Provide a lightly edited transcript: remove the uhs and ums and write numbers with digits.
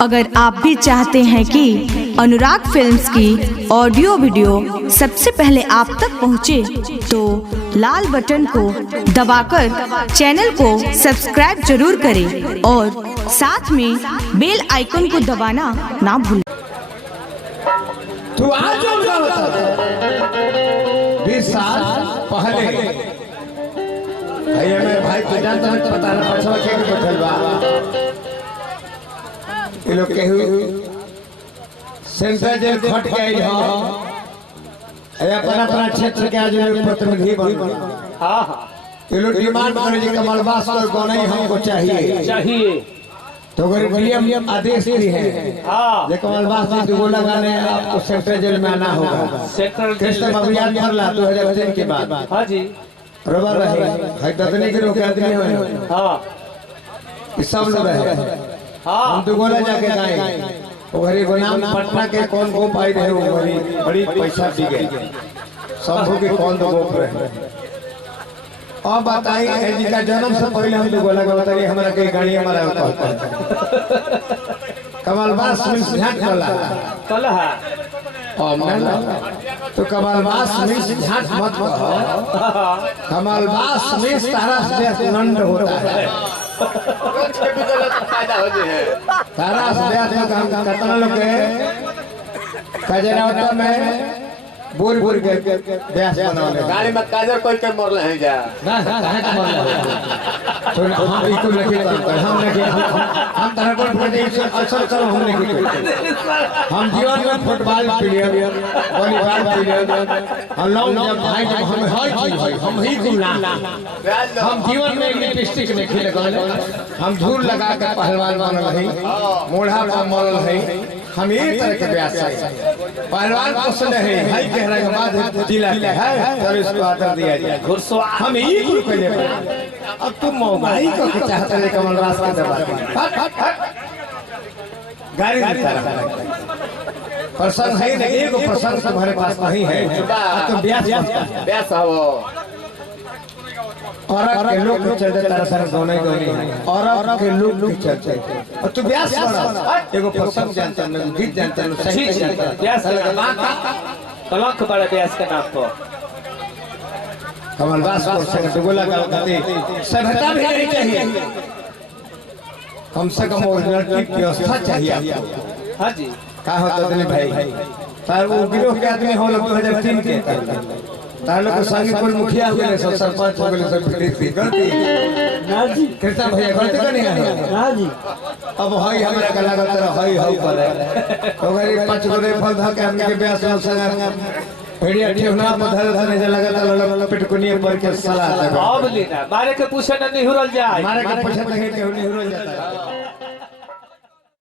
अगर आप भी चाहते हैं कि अनुराग फिल्म्स की ऑडियो वीडियो सबसे पहले आप तक पहुंचे, तो लाल बटन को दबाकर चैनल को सब्सक्राइब जरूर करें और साथ में बेल आइकन को दबाना ना भूलें। तू आज 20 साल पहले मैं भाई को जानता हूं, पता ना पछवा के बैठल बा ये लोग केहू सेंट्रल जेल खट गई हो अपना अपना क्षेत्र के आज प्रतिनिधि बन। हां ये लोग डिमांड करे कि कमलबास को गाना ही हमको चाहिए तो गरीब आदेश भी है। हां कमलबास जी दो लगाने आपको सेंट्रल जेल में आना होगा। सेंट्रल कृष्ण अभियान भरला 2003 के बाद। हां जी बराबर रहे है ददने के लोग आदमी हो। हां ये सब लोग रहे। हां हम तो गोला जाके गाए वो घरी गोनाम पटना के कौन को पाई रहे वो घरी बड़ी पैसा दी गई सब के कौन दो गोप रहे। अब बताई जी का जन्म से पहले हम तो गोला गाता रही हमारा कई गाड़ी हमारा कमलबास मिस झाट वाला कला तो कमलबास मिस झाट मत कमलबास मिस तारा से नंद होता है तारा से काम कितना लोग कजरावता में बोर बोर के ब्यास बनाने गाड़ी में काजर कोई के मरले है जा ना काहे के मरले तो हम ई को लेके हम लेके हम तरह को फोटे असर चलो हम लेके हम जीवन में फुटबॉल प्लेयर वॉलीबॉल प्लेयर हम लोग जब भाई जब हम हर चीज हम ही गुना हम जीवन में लिपस्टिक में खेल गए हम झूर लगा के पहलवान बनल है मोढ़ा पर मरल है हम एक तरह के ब्यास है पहलवान पसंद है हाई कहने के बाद जिला के है तो इसको आदर दिया जाए घुड़सवार हम ही ग्रुप पे ले अब तुम मोबाइल को चाहते हैं कमलबास के दबा गाड़ी की तरह प्रसंग है नहीं एक प्रसंग तुम्हारे पास नहीं है तो ब्यास हो और के लोग चलते तरह तरह दोनों ही और के लोग चलते और तू ब्यास बड़ा एगो प्रसंग जानता है गीत जानता है सही जानता है ब्यास लगा कलंक बड़ा ब्यास के नाम पर कमलबास को संग दुगला गाते सभ्यता भी नहीं चाहिए कम से कम ओरिजिनल की व्यवस्था चाहिए आपको। हां जी का होता दिलीप भाई तार वो गिरोह के आदमी हो लोग 2003 के तार लोग संगी कोई मुखिया हो गए सब सरपंच हो गए सब गलती ना जी कृष्णा भैया गलती करनी है ना जी अब हई हमरा का लागत हई हई करे तो गरी 5 गोरे फल धा के हमके ब्यास में संग भेड़िया ठेवना पधर धने लगा पिटकुनिए पर के सलाह अब लेना मारे के पूछे नहीं हुरल जाए मारे के पूछे नहीं हुरल जाता।